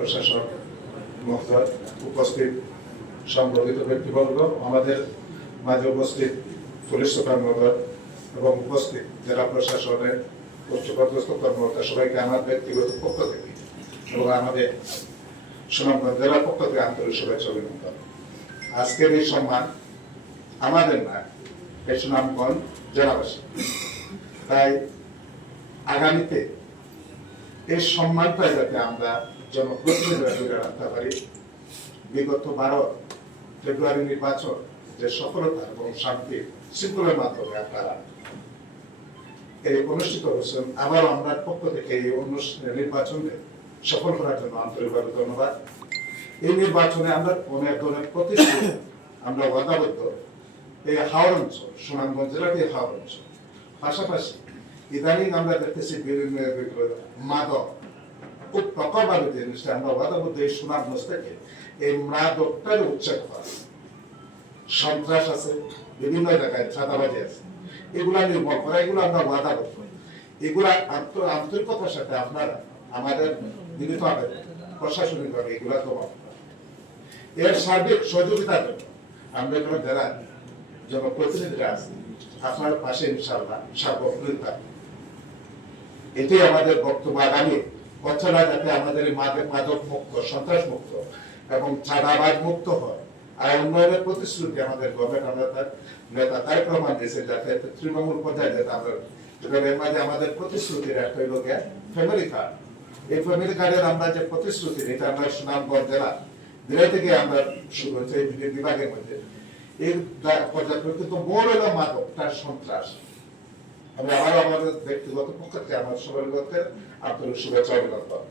প্রশাসক মহোদয়, উপস্থিত সংগঠিত ব্যক্তিবর্গ, আমাদের মাঝে উপস্থিত পুলিশ সুপার মহোদয় এবং উপস্থিত জেলা প্রশাসনের উচ্চপদস্থ কর্মকর্তা, সবাইকে আমার ব্যক্তিগত পক্ষ থেকে এবং আমাদের সুনামগঞ্জ জেলার পক্ষ থেকে আন্তরিক শুভেচ্ছা অভিনন্দন। আজকের এই সম্মান আমাদের না, এই সুনামগঞ্জ জেলাবাসী। তাই আগামীতে এই সম্মানটা যাতে আমরা জনপ্রতিনিধিরা ধরে রাখতে পারি, বিগত 12 ফেব্রুয়ারি নির্বাচন যে সফলতা এবং শান্তি শৃঙ্খলার মাধ্যমে আপনারা এই অনুষ্ঠিত হয়েছেন, আবার আমরা পক্ষ থেকে এই নির্বাচনে সফল করার জন্য আন্তরিকভাবে ধন্যবাদ। এই নির্বাচনে আমরা অনেক ধরনের প্রতিশ্রুতি আমরা ওয়াদাবদ্ধ। এই হাওড় অঞ্চল, সুনামগঞ্জ জেলাটি হাওড় অঞ্চল, পাশাপাশি ইদানিং আমরা দেখতেছি বিভিন্ন মাদক খুব প্রকটভাবে জিনিসটা আমরা ওয়াদাবদ্ধ। এই সুনামগঞ্জ থেকে এই মাদকটার উচ্ছেদ করা, সন্ত্রাস আছে, বিভিন্ন জায়গায় চাঁদাবাজি আছে, এগুলা নির্মূল করা, এগুলো আমরা ওয়াদাবদ্ধ। এগুলা আন্তরিকতার সাথে আপনারা আমাদের নিমিত প্রশাসনিকভাবে এগুলা তোমার এর সার্বিক সহযোগিতার জন্য আমরা এখানে যারা জনপ্রতিনিধিরা আছি আপনার পাশে ইনশাআল্লাহ সার্বক্ষণিক থাকবে। এটাই আমাদের বক্তব্য। আগামী বছরা যাতে আমাদের মাদক মুক্ত, সন্ত্রাস মুক্ত এবং চাঁদাবাজ মুক্ত হয়, আর উন্নয়নের প্রতিশ্রুতি আমাদের গভর্নমেন্ট নেতা তাই প্রমাণ দিয়েছে, যাতে তৃণমূল পর্যায়ে যাতে আমরা এর মাঝে আমাদের প্রতিশ্রুতির একটা লোক ফ্যামিলি কার্ড। এই ফ্যামিলি কার্ডের আমরা যে প্রতিশ্রুতি, এটা আমরা সুনামগঞ্জ জেলা দিলাই থেকে আমরা শুরু হচ্ছে এই বিভাগের মধ্যে এই পর্যায়ে কিন্তু মূল হলো মাদক, তার সন্ত্রাস। আমি আবারও আমাদের ব্যক্তিগত পক্ষ থেকে আমার সবার আন্তরিক শুভেচ্ছা অভিনন্দন।